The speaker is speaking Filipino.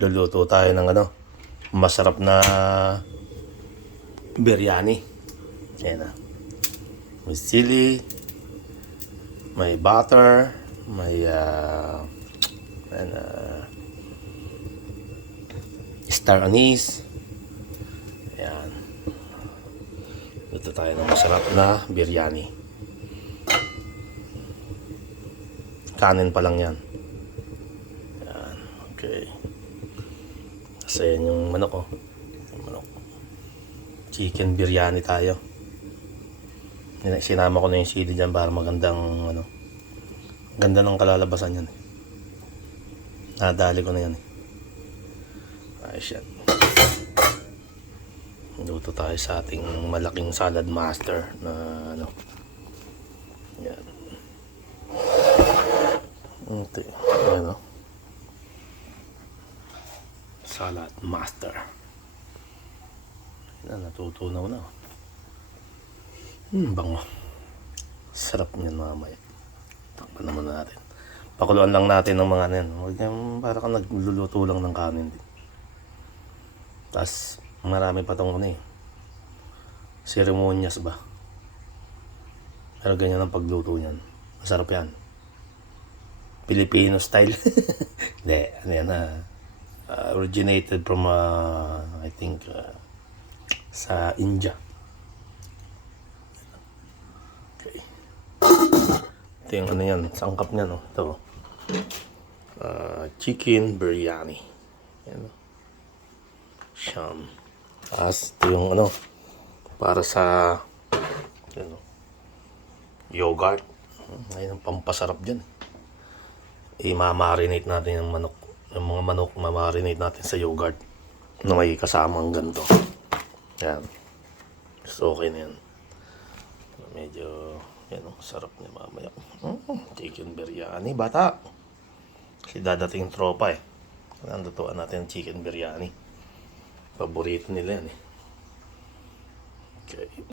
Luluto tayo ng masarap na biryani. Ayan na. May sili, may butter, may star anise. Ayan. Luto tayo ng masarap na biryani. Kanin pa lang yan. Ayan. Okay. Kasi yan yung manok, yung manok. Chicken biryani tayo. Sinama ko na yung sili dyan para magandang ganda ng kalalabasan yan. Nadali ko na yan. Ayos yan. Luto tayo sa ating malaking salad master na yan. Ito, salad master. Yan, natutunaw na. Bango. Sarap niyan mamaya. Takpan naman natin. Pakuluan lang natin ng mga yan. Huwag yan, para kang nagluluto lang ng kanin din. Tapos, marami pa itong ceremonias ba? Pero ganyan ang pagluto niyan. Masarap yan. Filipino style. Hindi, originated from, I think, sa India. Okay. Ito yung yan, sangkap niya, no? Ito. Chicken biryani. Yan, Sham. Tapos ito yung para sa yogurt. Ngayon ang pampasarap dyan. I-marinate natin yung manok. Yung mga manok, ma-marinate natin sa yogurt na may kasamang ganito. Yan. So, okay na yan. Medyo, sarap niya mamaya. Chicken biryani, bata. Kasi dadating tropa eh. Nandutuan natin ang chicken biryani. Paborito nila yan eh. Okay.